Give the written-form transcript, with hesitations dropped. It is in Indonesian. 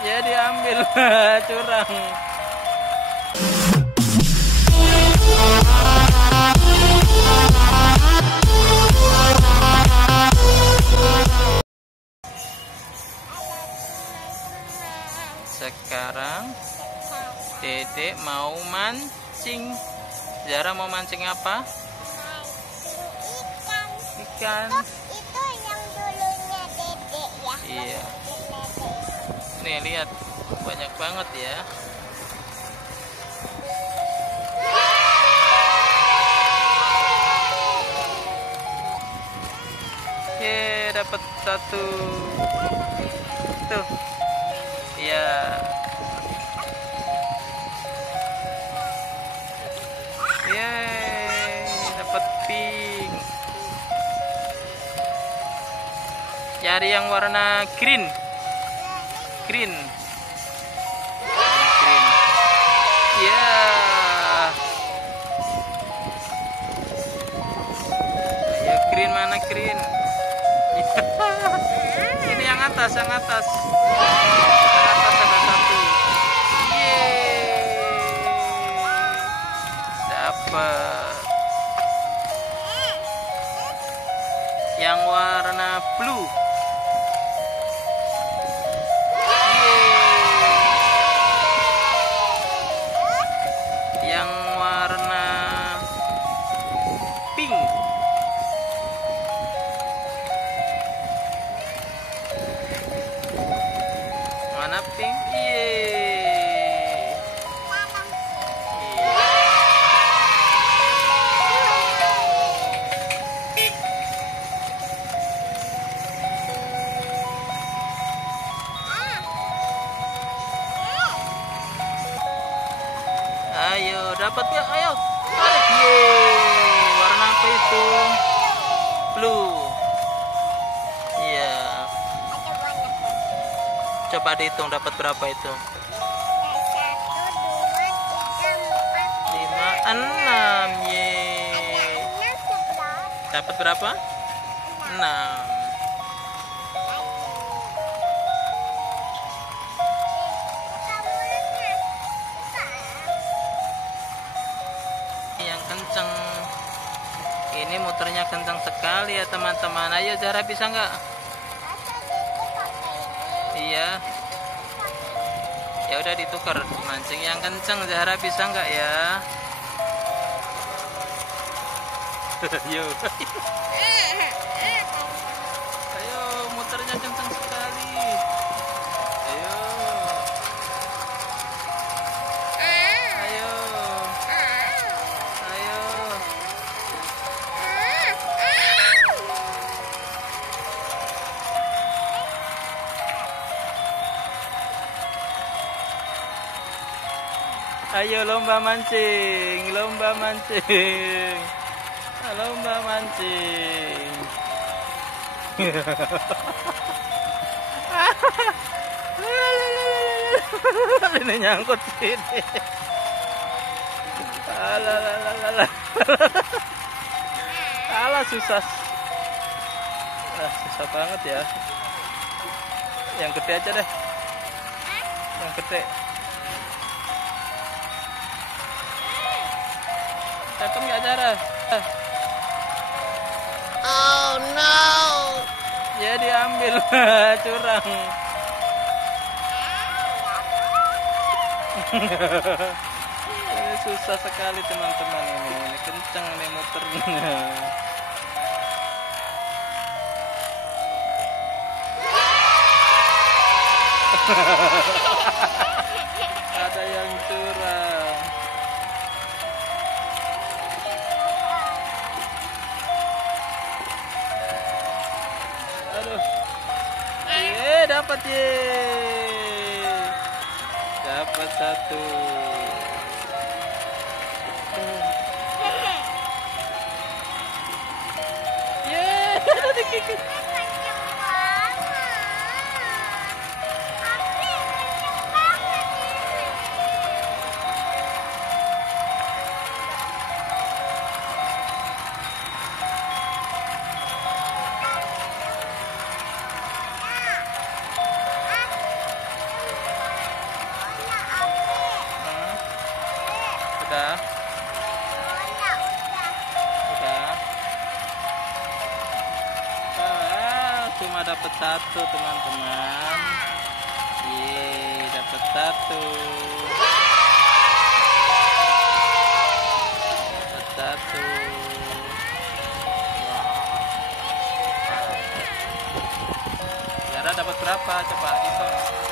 Ya diambil. Curang. Sekarang Dedek mau mancing. Zara mau mancing apa? Ikan. Itu yang dulunya Dedek ya. Iya. Nih lihat, banyak banget ya. Oke, dapat satu. Tuh. Iya. Yeay, dapat pink. Cari yang warna green. Green. Green. Ya. Ayo green, mana green? Ini yang atas, yang atas. Yang atas ada satu. Yeay. Dapat. Yang warna blue. Yang warna pink. Mana pink? Yeay. Ayo, dapat ya? Ayo, tarik. Yeay. Warna apa itu? Blue. Iya. Ada warna. Coba dihitung dapat berapa itu? 5, 6. Yeay. Dapat berapa? 6. Yang kenceng. Ini muternya kenceng sekali ya teman-teman. Ayo Zara, bisa nggak? Iya. Ya udah ditukar, mancing yang kenceng. Zara bisa nggak ya? Ayo. Ayo, muternya kenceng sekali. Ayo. Ayo. Ayo. Ayo lomba mancing, lomba mancing. Lomba mancing. Ini nyangkut sini. Alah susah. Susah banget ya. Yang gede aja deh. Yang gede. Dapat nggak Zara? Oh no. Ya diambil. Curang. Ini susah sekali teman-teman ini kencang nih muternya. Ada yang curang. Aduh. Dapat ye. Dapat satu. Digigit. cuma dapat satu teman-teman. Yeay, dapat satu. Dapat satu. Wow. Tiara dapat berapa? Coba hitung.